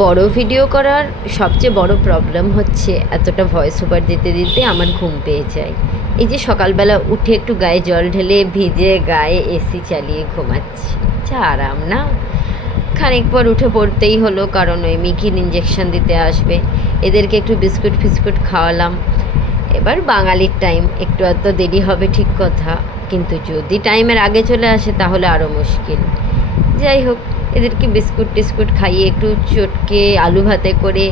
বড় ভিডিও করার সবচেয়ে বড় প্রবলেম হচ্ছে এতটা ভয়েস ওভার দিতে দিতে আমার ঘুম পেয়ে যায়। এই যে সকালবেলা উঠে একটু গায়ে জল ঢেলে ভিজে গায়ে এসি চালিয়ে ঘুমাচ্ছি, যা আরাম না। খানিক পর উঠে পড়তেই হলো, কারণ ওই মিকির ইঞ্জেকশন দিতে আসবে। এদেরকে একটু বিস্কুট ফিস্কুট খাওয়ালাম। এবার বাঙালির টাইম একটু এত দেরি হবে ঠিক কথা, কিন্তু যদি টাইমের আগে চলে আসে তাহলে আরও মুশকিল। যাই হোক, এদেরকে বিস্কুট টিস্কুট খাইয়ে একটু চটকে আলু ভাতে করে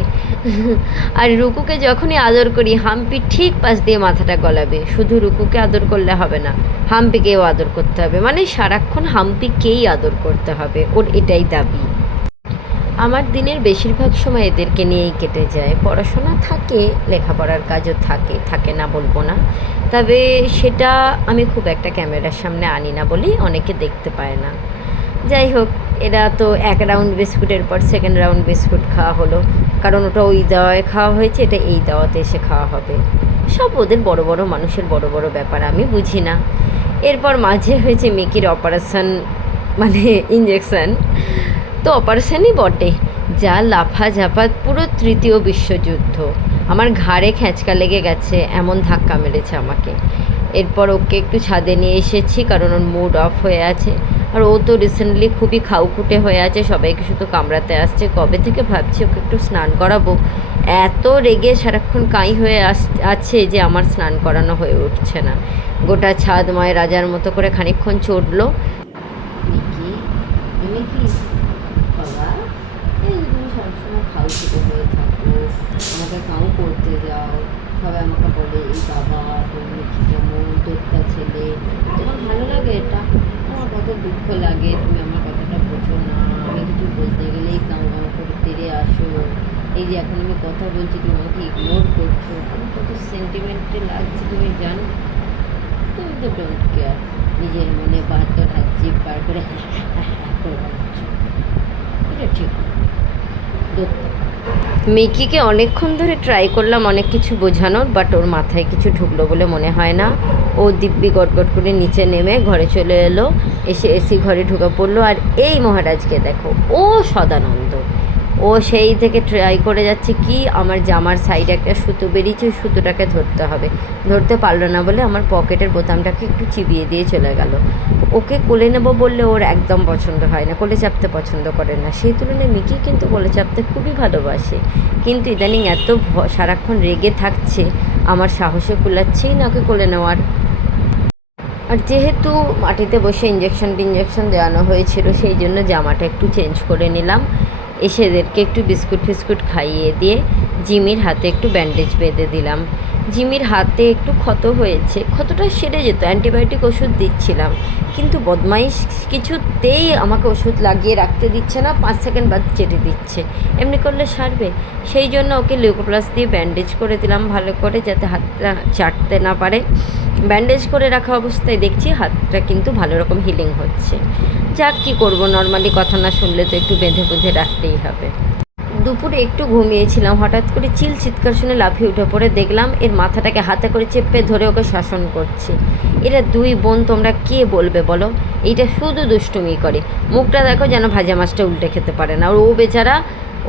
আর রুকুকে যখনই আদর করি হাম্পি ঠিক পাশ দিয়ে মাথাটা গলাবে। শুধু রুকুকে আদর করলে হবে না, হাম্পিকেও আদর করতে হবে, মানে সারাক্ষণ হাম্পিকেই আদর করতে হবে, ওর এটাই দাবি। আমার দিনের বেশিরভাগ সময় এদেরকে নিয়েই কেটে যায়। পড়াশোনা থাকে, লেখাপড়ার কাজও থাকে, থাকে না বলবো না, তবে সেটা আমি খুব একটা ক্যামেরার সামনে আনি না বলেই অনেকে দেখতে পায় না। যাই হোক, এরা তো এক রাউন্ড বিস্কুটের পর সেকেন্ড রাউন্ড বিস্কুট খাওয়া হলো, কারণ ওটা ওই দাওয়ায় খাওয়া হয়েছে, এটা এই দাওয়াতে এসে খাওয়া হবে। সব ওদের বড় বড় মানুষের বড় বড় ব্যাপার, আমি বুঝি না। এরপর মাঝে হয়েছে মিকির অপারেশন, মানে ইঞ্জেকশন। তো অপারেশনই বটে, যা লাফাঝাপা, পুরো তৃতীয় বিশ্বযুদ্ধ। আমার ঘাড়ে খ্যাঁচকা লেগে গেছে, এমন ধাক্কা মেরেছে আমাকে। এরপর ওকে একটু ছাদে নিয়ে এসেছি, কারণ ওর মুড অফ হয়ে আছে। আর ও তো রিসেন্টলি খুবই খাউখুটে হয়ে আছে, সবাইকে শুধু কামড়াতে আসছে। কবে থেকে ভাবছি ওকে একটু স্নান করাবো, এত রেগে সারাক্ষণ কাঁই হয়ে আছে যে আমার স্নান করানো হয়ে উঠছে না। গোটা ছাদ ময় রাজার মতো করে খানিকক্ষণ চড়লো। বাবা, এই তুমি সবসময় খাউখুটে হয়ে থাকো, আমাকে কাউ করতে যাও, সবাই আমাকে বলে এই বাবা তুমি কি কেমন তোরটা ছেলে, তোমার ভালো লাগে এটা? আমার কত দুঃখ লাগে, তুমি আমার কথাটা বোঝো না। আমি কিছু বলতে গেলেই কাউ কাউ করে তেড়ে আসো। এই যে এখন আমি কথা বলছি তুমি আমাকে ইগনোর করছো, আমার কত সেন্টিমেন্টে লাগছে তুমি জানো। তুমি তো ডোন্ট কেয়ার, নিজের মনে 72 হাত জিভ বার করে হ্যাঁ হ্যাঁ হ্যাঁ করে বেড়াচ্ছ। এটা ঠিক দত্ত। মিকিকে অনেকক্ষণ ধরে ট্রাই করলাম অনেক কিছু বোঝানোর, বাট ওর মাথায় কিছু ঢুকলো বলে মনে হয় না। ও দিব্যি গটগট করে নিচে নেমে ঘরে চলে এলো, এসে এসি ঘরে ঢুকে পড়লো। আর এই মহারাজকে দেখো, ও সদানন্দ। ও সেই থেকে ট্রাই করে যাচ্ছে কি, আমার জামার সাইডে একটা সুতো বেরিয়েছে, ওই সুতোটাকে ধরতে হবে। ধরতে পারলো না বলে আমার পকেটের বোতামটাকে একটু চিবিয়ে দিয়ে চলে গেল। ওকে কোলে নেব বললে ওর একদম পছন্দ হয় না, কোলে চাপতে পছন্দ করে না। সেই তুলনায় মিকি কিন্তু কোলে চাপতে খুবই ভালোবাসে, কিন্তু ইদানিং এত সারাক্ষণ রেগে থাকছে, আমার সাহসে কুলাচ্ছেই না ওকে কোলে নেওয়ার। আর যেহেতু মাটিতে বসে ইঞ্জেকশন দেওয়ানো হয়েছিল, সেই জন্য জামাটা একটু চেঞ্জ করে নিলাম। এসে এদেরকে একটু বিস্কুট ফিস্কুট খাইয়ে দিয়ে জিমির হাতে একটু ব্যান্ডেজ বেঁধে দিলাম। জিমির হাতে একটু ক্ষত হয়েছে, ক্ষতটা সেরে যেত, অ্যান্টিবায়োটিক ওষুধ দিচ্ছিলাম, কিন্তু বদমাইশ কিছুতেই আমাকে ওষুধ লাগিয়ে রাখতে দিচ্ছে না, 5 সেকেন্ড বাদ চেটে দিচ্ছে। এমনি করলে সারবে? সেই জন্য ওকে লিউকোপ্লাস দিয়ে ব্যান্ডেজ করে দিলাম ভালো করে, যাতে হাতটা চাটতে না পারে। ব্যান্ডেজ করে রাখা অবস্থায় দেখছি হাতটা কিন্তু ভালো রকম হিলিং হচ্ছে। যাক, কী করবো, নর্মালি কথা না শুনলে তো একটু বেঁধে বুঝে রাখতেই হবে। দুপুরে একটু ঘুমিয়েছিলাম, হঠাৎ করে চিৎকার শুনে লাফিয়ে উঠে পড়ে দেখলাম এর মাথাটাকে হাতে করে চেপে ধরে ওকে শাসন করছে। এরা দুই বোন, তোমরা কে বলবে বলো? এইটা শুধু দুষ্টুমি করে, মুখটা দেখো যেন ভাজা মাছটা উল্টে খেতে পারে না। আর ও বেচারা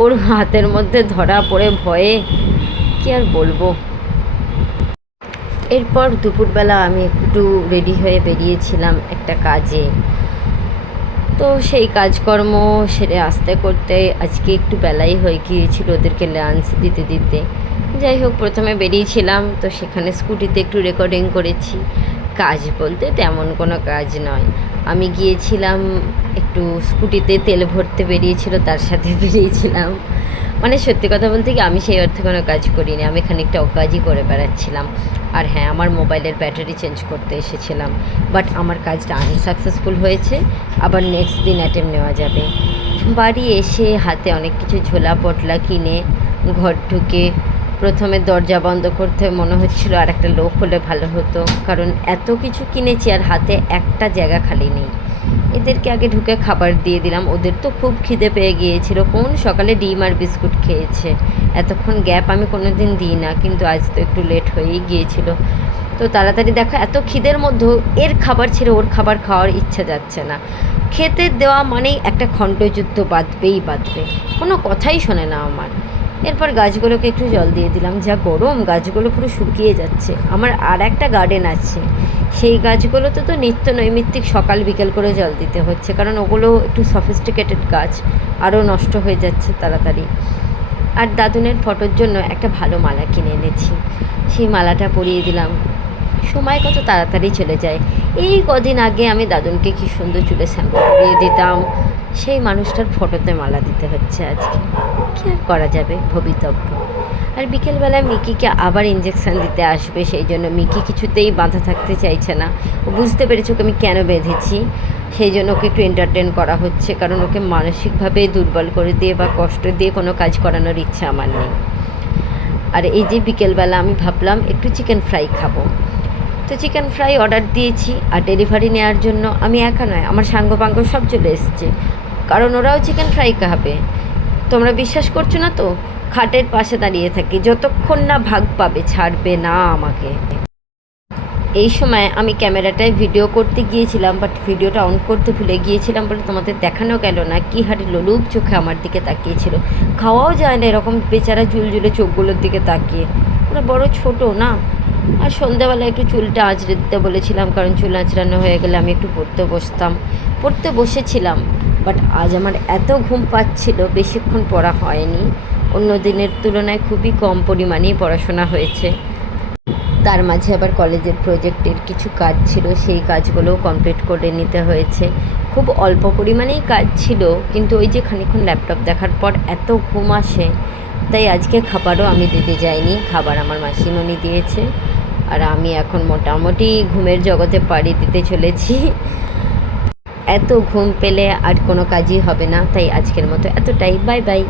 ওর হাতের মধ্যে ধরা পড়ে ভয়ে কী আর বলবো। এরপর দুপুরবেলা আমি একটু রেডি হয়ে বেরিয়েছিলাম একটা কাজে। তো সেই কাজকর্ম সেরে আসতে করতে আজকে একটু বেলাই হয়ে গিয়েছিল ওদেরকে লাঞ্চ দিতে দিতে। যাই হোক, প্রথমে বেরিয়েছিলাম, তো সেখানে স্কুটিতে একটু রেকর্ডিং করেছি। কাজ বলতে তেমন কোনো কাজ নয়, আমি গিয়েছিলাম একটু স্কুটিতে তেল ভরতে, বেরিয়েছিল তার সাথে বেরিয়েছিলাম। মানে সত্যি কথা বলতে কি, আমি সেই অর্থে কোনো কাজ করিনি, আমি খানিকটা অকাজই করে বেড়াচ্ছিলাম। আর হ্যাঁ, আমার মোবাইলের ব্যাটারি চেঞ্জ করতে এসেছিলাম, বাট আমার কাজটা আনসাকসেসফুল হয়েছে। আবার নেক্সট দিন অ্যাটেম্প নেওয়া যাবে। বাড়ি এসে হাতে অনেক কিছু ঝোলা পটলা কিনে ঘর ঢুকে প্রথমে দরজা বন্ধ করতে মনে হচ্ছিল আর একটা লোক হলে ভালো হতো, কারণ এত কিছু কিনেছি আর হাতে একটা জায়গা খালি নেই। এদেরকে আগে ঢুকে খাবার দিয়ে দিলাম, ওদের তো খুব খিদে পেয়ে গিয়েছিল, কোন সকালে ডিম আর বিস্কুট খেয়েছে। এতক্ষণ গ্যাপ আমি কোনো দিন দিই না, কিন্তু আজ তো একটু লেট হয়েই গিয়েছিল। তো তাড়াতাড়ি দেখো, এত খিদের মধ্যেও এর খাবার ছেড়ে ওর খাবার খাওয়ার ইচ্ছা যাচ্ছে না। খেতে দেওয়া মানেই একটা খণ্ডযুদ্ধ বাঁধবেই বাঁধবে, কোনো কথাই শোনে না আমার। এরপর গাছগুলোকে একটু জল দিয়ে দিলাম, যা গরম, গাছগুলো পুরো শুকিয়ে যাচ্ছে। আমার আর একটা গার্ডেন আছে, সেই গাছগুলোতে তো নিত্য নৈমিত্তিক সকাল বিকেল করে জল দিতে হচ্ছে, কারণ ওগুলো একটু সফিস্টিকেটেড গাছ, আরও নষ্ট হয়ে যাচ্ছে তাড়াতাড়ি। আর দাদুনের ফটোর জন্য একটা ভালো মালা কিনে এনেছি, সেই মালাটা পরিয়ে দিলাম। সময় কত তাড়াতাড়ি চলে যায়। এই কদিন আগে আমি দাদুনকে কী সুন্দর চুলে শ্যাম্পু করিয়ে দিতাম, সেই মানুষটার ফটোতে মালা দিতে হচ্ছে আজকে। কী আর করা যাবে, ভবিতব্য। আর বিকেলবেলায় মিকিকে আবার ইঞ্জেকশান দিতে আসবে, সেই জন্য মিকি কিছুতেই বাঁধা থাকতে চাইছে না। ও বুঝতে পেরেছে ওকে আমি কেন বেঁধেছি, সেই জন্য ওকে একটু এন্টারটেন করা হচ্ছে, কারণ ওকে মানসিকভাবে দুর্বল করে দিয়ে বা কষ্ট দিয়ে কোনো কাজ করানোর ইচ্ছা আমার নেই। আর এই যে বিকেলবেলা আমি ভাবলাম একটু চিকেন ফ্রাই খাবো, তো চিকেন ফ্রাই অর্ডার দিয়েছি। আর ডেলিভারি নেওয়ার জন্য আমি একা নয়, আমার সাঙ্গপাঙ্গ সব চলে এসছে, কারণ ওরাও চিকেন ফ্রাই খাবে। তোমরা বিশ্বাস করছো না তো, খাটের পাশে দাঁড়িয়ে থাকি, যতক্ষণ না ভাগ পাবে ছাড়বে না আমাকে। এই সময় আমি ক্যামেরাটায় ভিডিও করতে গিয়েছিলাম, বাট ভিডিওটা অন করতে ভুলে গিয়েছিলাম বলে তোমাদের দেখানো গেল না। কী হারে লোলুপ চোখে আমার দিকে তাকিয়েছিল, খাওয়াও যায় না এরকম বেচারা জুলজুলে চোখগুলোর দিকে তাকিয়ে, ওরা বড় ছোট না। আর সন্ধ্যাবেলা একটু চুলটা আঁচড়ে দিতে বলেছিলাম, কারণ চুল আঁচড়ানো হয়ে গেলে আমি একটু পড়তে বসেছিলাম। বাট আজ আমার এত ঘুম পাচ্ছিল, বেশিক্ষণ পড়া হয়নি, অন্য দিনের তুলনায় খুবই কম পরিমাণেই পড়াশোনা হয়েছে। তার মাঝে আবার কলেজের প্রজেক্টের কিছু কাজ ছিল, সেই কাজগুলোও কমপ্লিট করে নিতে হয়েছে। খুব অল্প পরিমাণেই কাজ ছিল, কিন্তু ওই যে খানিকক্ষণ ল্যাপটপ দেখার পর এত ঘুম আসে, তাই আজকে খাবারও আমি দিতে যাইনি, খাবার আমার মাসিমণি দিয়েছে। আর আমি এখন মোটামুটি ঘুমের জগতে পাড়ি দিতে চলেছি। এত ঘুম পেলে আর কোনো কাজই হবে না, তাই আজকের মতো এতটাই। Bye bye.